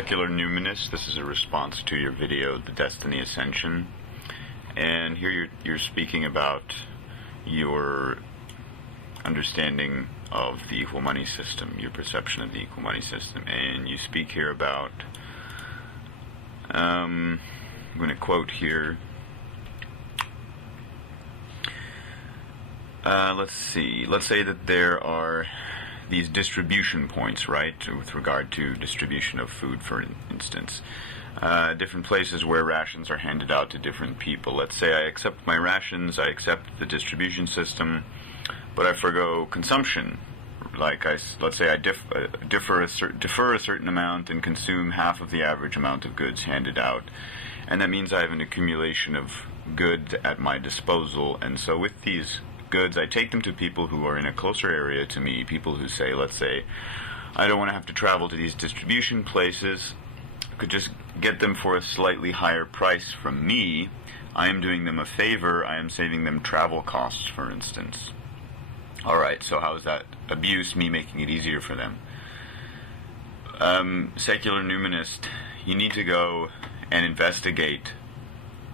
Secular Numinous. This is a response to your video, the Desteni Ascension. And here you're speaking about your understanding of the equal money system, your perception of the equal money system. And you speak here about, I'm going to quote here. Let's see. Let's say that there are these distribution points, right, with regard to distribution of food, for instance. Different places where rations are handed out to different people. Let's say I accept my rations, I accept the distribution system, but I forgo consumption. Like, let's say I defer a certain amount and consume half of the average amount of goods handed out. And that means I have an accumulation of goods at my disposal. And so with these goods, I take them to people who are in a closer area to me, people who say, let's say, I don't want to have to travel to these distribution places, I could just get them for a slightly higher price from me. I am doing them a favor, I am saving them travel costs, for instance. Alright, so how is that abuse, me making it easier for them? Secular Numinist, you need to go and investigate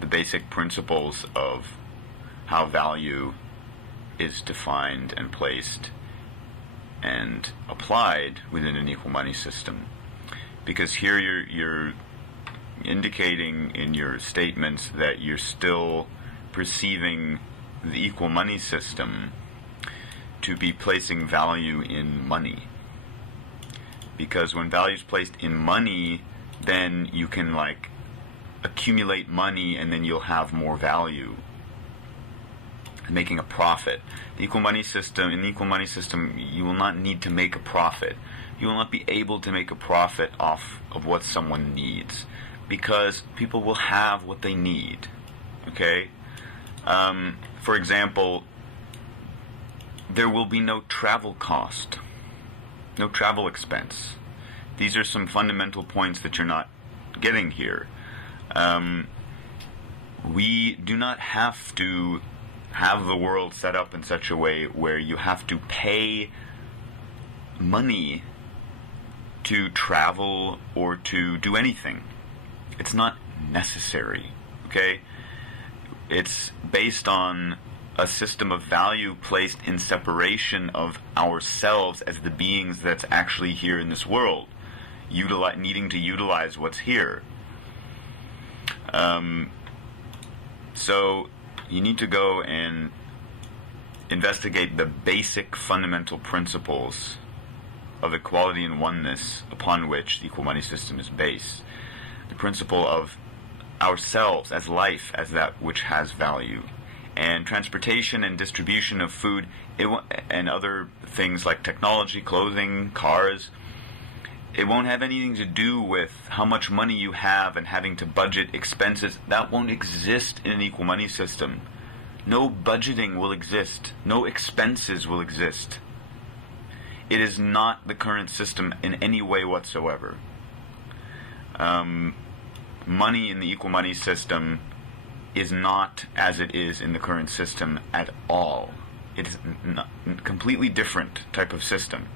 the basic principles of how value is defined and placed and applied within an equal money system. Because here you're indicating in your statements that you're still perceiving the equal money system to be placing value in money. Because when value is placed in money, then you can like accumulate money and then you'll have more value, making a profit. The equal money system, in the equal money system, you will not need to make a profit. You will not be able to make a profit off of what someone needs, because people will have what they need. Okay? For example, there will be no travel cost, no travel expense. These are some fundamental points that you're not getting here. We do not have to have the world set up in such a way where you have to pay money to travel or to do anything. It's not necessary, okay? It's based on a system of value placed in separation of ourselves as the beings that's actually here in this world, needing to utilize what's here. So you need to go and investigate the basic fundamental principles of equality and oneness upon which the equal money system is based. The principle of ourselves as life, as that which has value. And transportation and distribution of food and other things like technology, clothing, cars, it won't have anything to do with how much money you have and having to budget expenses. That won't exist in an equal money system. No budgeting will exist. No expenses will exist. It is not the current system in any way whatsoever. Money in the equal money system is not as it is in the current system at all. It is a completely different type of system.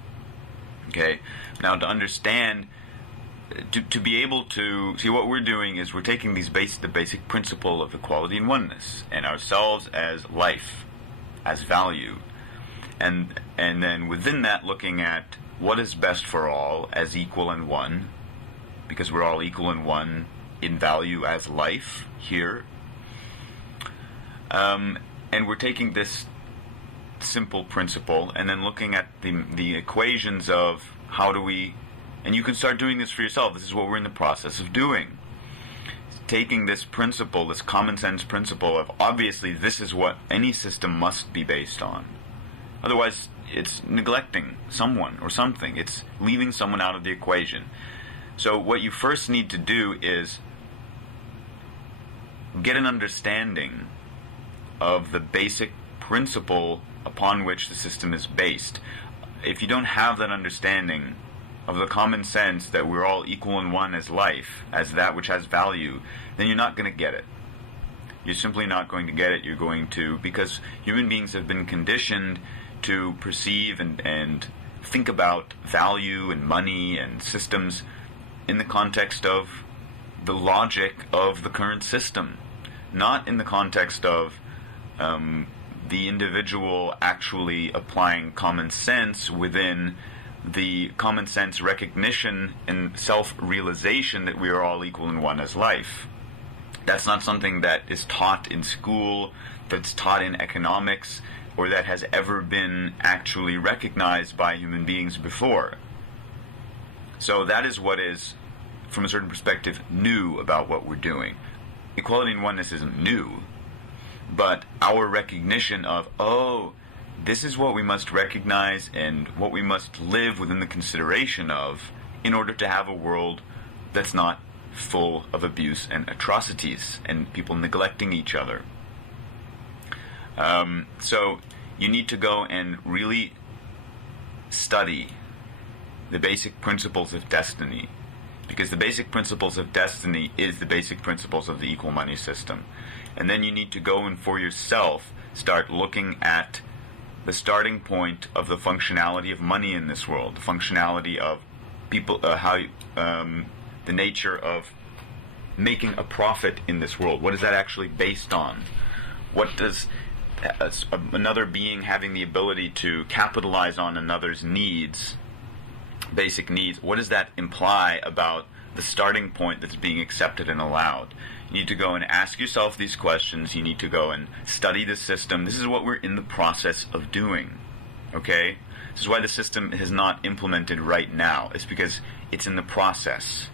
Okay? Now, to understand, to be able to see, what we're doing is we're taking the basic principle of equality and oneness, and ourselves as life, as value, and then within that looking at what is best for all as equal and one, because we're all equal and one in value as life here. And we're taking this simple principle and then looking at the equations of how do we, and you can start doing this for yourself. This is what we're in the process of doing. Taking this principle, this common sense principle of obviously this is what any system must be based on. Otherwise, it's neglecting someone or something. It's leaving someone out of the equation. So what you first need to do is get an understanding of the basic principle upon which the system is based. If you don't have that understanding of the common sense that we're all equal and one as life, as that which has value, then you're not going to get it. You're simply not going to get it. You're going to, because human beings have been conditioned to perceive and think about value and money and systems in the context of the logic of the current system, not in the context of the individual actually applying common sense within the common sense recognition and self-realization that we are all equal in one as life. That's not something that is taught in school, that's taught in economics, or that has ever been actually recognized by human beings before. So that is what is, from a certain perspective, new about what we're doing. Equality and oneness isn't new, but our recognition of, oh, this is what we must recognize and what we must live within the consideration of in order to have a world that's not full of abuse and atrocities and people neglecting each other. So you need to go and really study the basic principles of destiny, because the basic principles of destiny is the basic principles of the equal money system. And then you need to go and for yourself start looking at the starting point of the functionality of money in this world, the functionality of people, the nature of making a profit in this world. What is that actually based on? What does another being having the ability to capitalize on another's needs, basic needs, what does that imply about the starting point that's being accepted and allowed? You need to go and ask yourself these questions. You need to go and study the system. This is what we're in the process of doing, okay? This is why the system is not implemented right now. It's because it's in the process.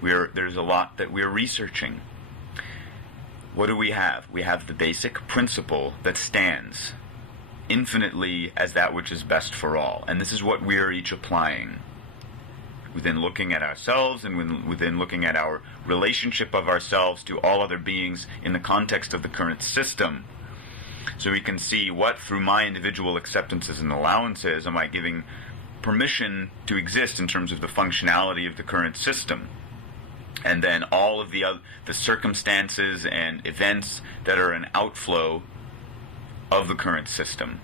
There's a lot that we're researching. What do we have? We have the basic principle that stands infinitely as that which is best for all. And this is what we are each applying within looking at ourselves and within looking at our relationship of ourselves to all other beings in the context of the current system. So we can see what, through my individual acceptances and allowances, am I giving permission to exist in terms of the functionality of the current system. And then all of the circumstances and events that are an outflow of the current system,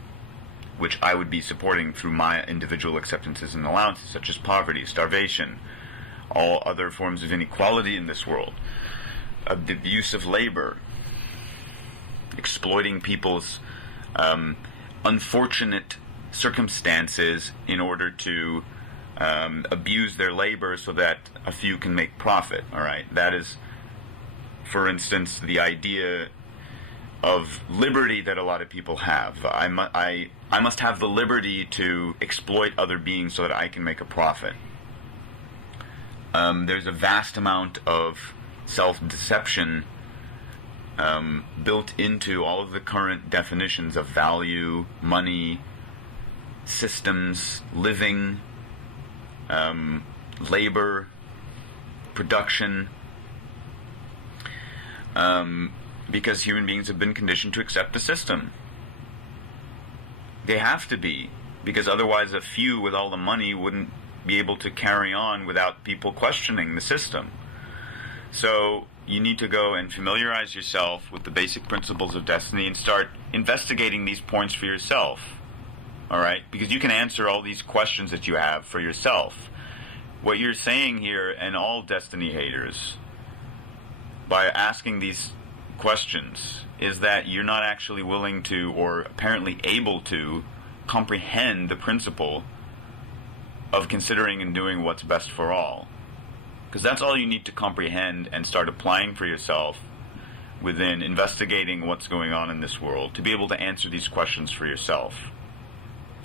which I would be supporting through my individual acceptances and allowances, such as poverty, starvation, all other forms of inequality in this world, of the abuse of labor, exploiting people's unfortunate circumstances in order to abuse their labor so that a few can make profit. All right, that is, for instance, the idea of liberty that a lot of people have. I must have the liberty to exploit other beings so that I can make a profit. There's a vast amount of self-deception built into all of the current definitions of value, money, systems, living, labor, production, because human beings have been conditioned to accept the system. They have to be, because otherwise a few with all the money wouldn't be able to carry on without people questioning the system. So you need to go and familiarize yourself with the basic principles of destiny and start investigating these points for yourself. All right? Because you can answer all these questions that you have for yourself. What you're saying here, and all destiny haters, by asking these questions, is that you're not actually willing to, or apparently able to, comprehend the principle of considering and doing what's best for all. Because that's all you need to comprehend and start applying for yourself within investigating what's going on in this world, to be able to answer these questions for yourself.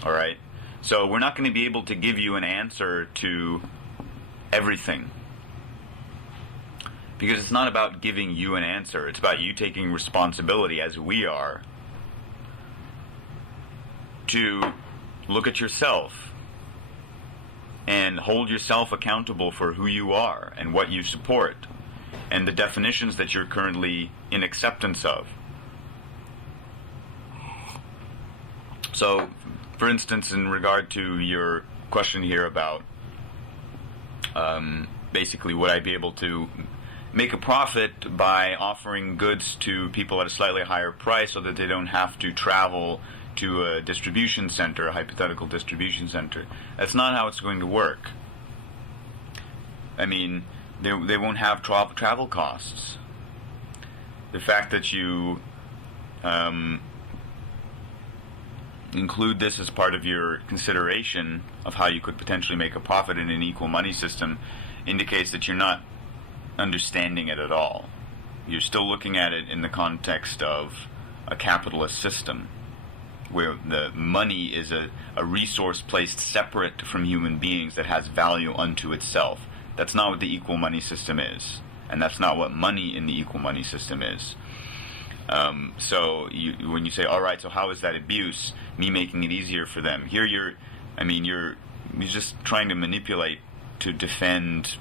All right? So we're not going to be able to give you an answer to everything, because it's not about giving you an answer. It's about you taking responsibility, as we are, to look at yourself and hold yourself accountable for who you are and what you support and the definitions that you're currently in acceptance of. So, for instance, in regard to your question here about basically would I be able to make a profit by offering goods to people at a slightly higher price so that they don't have to travel to a distribution center, a hypothetical distribution center. That's not how it's going to work. I mean, they won't have travel costs. The fact that you include this as part of your consideration of how you could potentially make a profit in an equal money system indicates that you're not understanding it at all. You're still looking at it in the context of a capitalist system, where the money is a resource placed separate from human beings that has value unto itself. That's not what the equal money system is, and that's not what money in the equal money system is. So when you say, all right, so how is that abuse? Me making it easier for them. Here you're just trying to manipulate to defend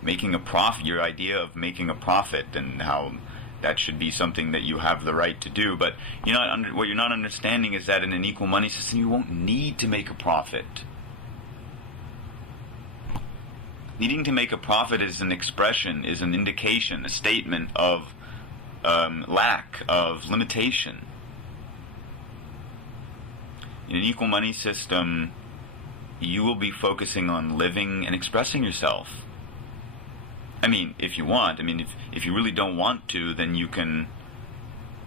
making a profit, your idea of making a profit, and how that should be something that you have the right to do. But what you're not understanding is that in an equal money system, you won't need to make a profit. Needing to make a profit is an expression, is an indication, a statement of lack, of limitation. In an equal money system, you will be focusing on living and expressing yourself. I mean, if you want. I mean, if you really don't want to, then you can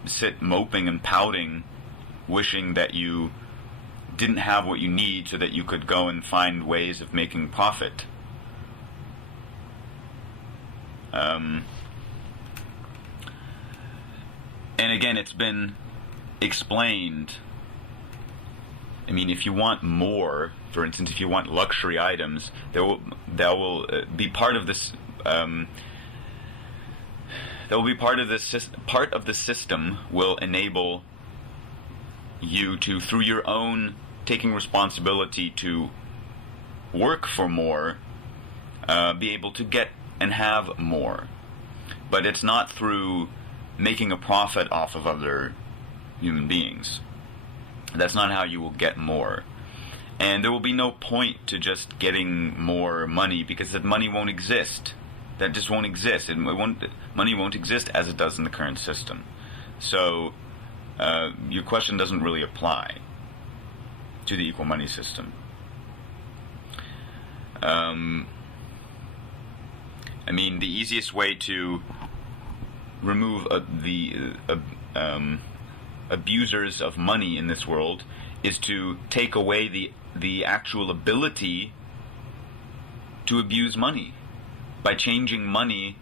sit moping and pouting, wishing that you didn't have what you need so that you could go and find ways of making profit. And again, it's been explained. I mean, if you want more, for instance, if you want luxury items, that will be part of this. That will be part of this. Part of the system will enable you to, through your own taking responsibility to work for more, be able to get and have more. But it's not through making a profit off of other human beings. That's not how you will get more. And there will be no point to just getting more money, because that money won't exist. That just won't exist. Money won't exist as it does in the current system. So your question doesn't really apply to the equal money system. I mean, the easiest way to remove the abusers of money in this world is to take away the actual ability to abuse money, by changing money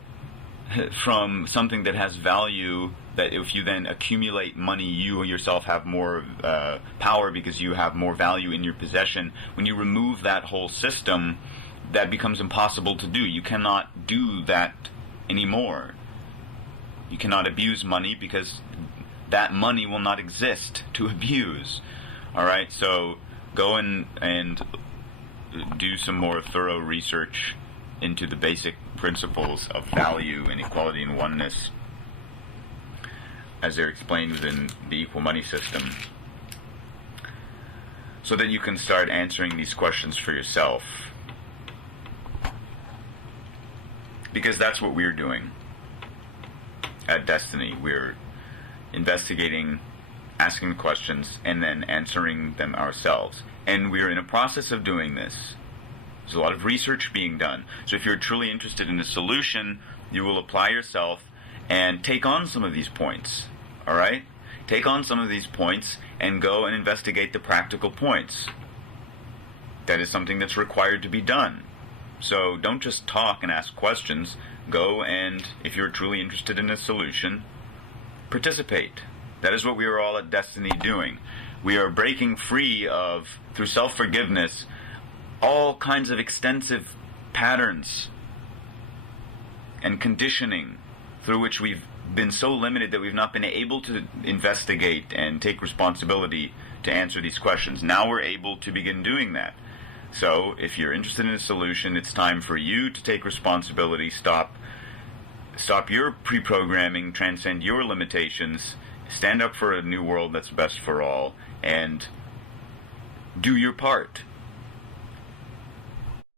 from something that has value, that if you then accumulate money, you yourself have more power because you have more value in your possession. When you remove that whole system, that becomes impossible to do. You cannot do that anymore. You cannot abuse money because that money will not exist to abuse. Alright, so go and do some more thorough research into the basic principles of value and equality and oneness as they're explained within the equal money system, so that you can start answering these questions for yourself. Because that's what we're doing at Desteni. We're investigating, asking questions, and then answering them ourselves. And we're in a process of doing this. There's a lot of research being done. So if you're truly interested in a solution, you will apply yourself and take on some of these points. Alright? Take on some of these points and go and investigate the practical points. That is something that's required to be done. So don't just talk and ask questions. Go and, if you're truly interested in a solution, participate. That is what we are all at Desteni doing. We are breaking free of, through self-forgiveness, all kinds of extensive patterns and conditioning through which we've been so limited that we've not been able to investigate and take responsibility to answer these questions. Now we're able to begin doing that. So, if you're interested in a solution, it's time for you to take responsibility, stop your pre-programming, transcend your limitations, stand up for a new world that's best for all, and do your part.